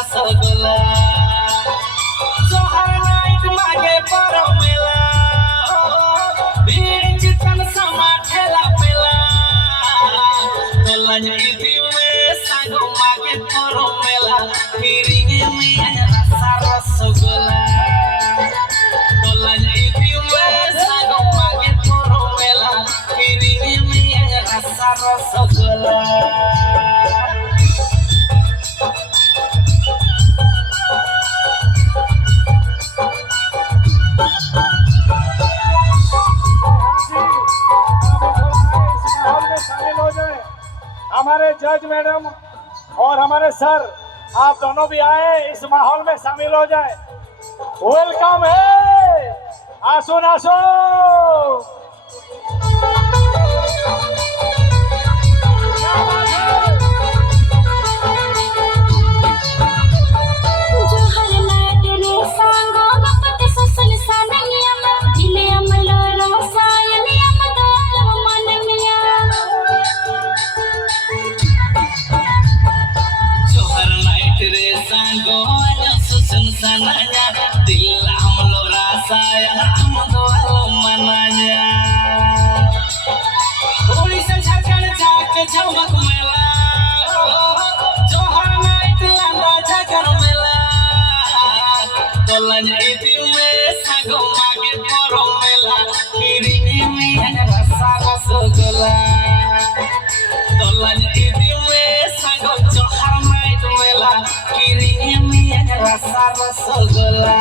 রসগোল্লা जोहर night मागे परो मेला भीड़ चितन समा ठेला पेला तोलन इदी में सागो मागे परो मेला फिरिंगे में रसा रसगोल्ला तोलन इदी में सागो मागे परो मेला फिरिंगे में रसा रसगोल्ला हमारे जज मैडम और हमारे सर आप दोनों भी आए इस माहौल में शामिल हो जाए। वेलकम है, आसो नासो। sananya dila amlo rasaya amdo mananya Odisha Jharkhand jaake jhamak mela Johar night landa jagar mela tolanya idi me sago mage poro mela kirini me rasa rasgolla tolanya idi me sago johar night mela kirini me rasa rasgolla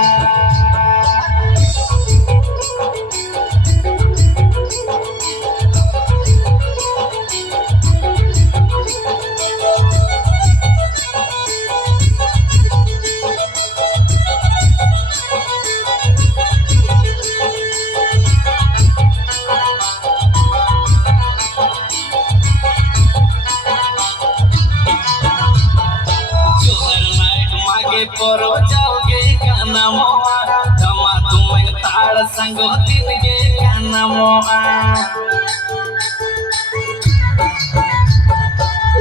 परो जाओगे गाना मोआ धमा तुम्हें ताड़ संगो दिन गे गाना मोआ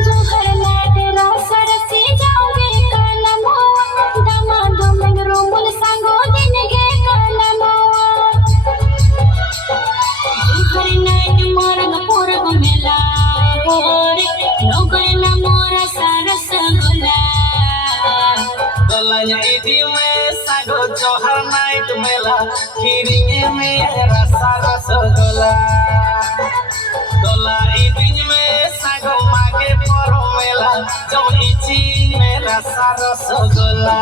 जोहर latte रासर से जाओगे गाना मोआ धमा तुम्हें रोमुल संगो दिन गे गाना मोआ जोहर नाइट मोरग पूरब मेला होरे नौकर ना मोरा सारस गोला तोलanya idi me sago johar night mela kiringe me rasa rasgolla tola idi me sago mage poro mela jo ichi me rasa rasgolla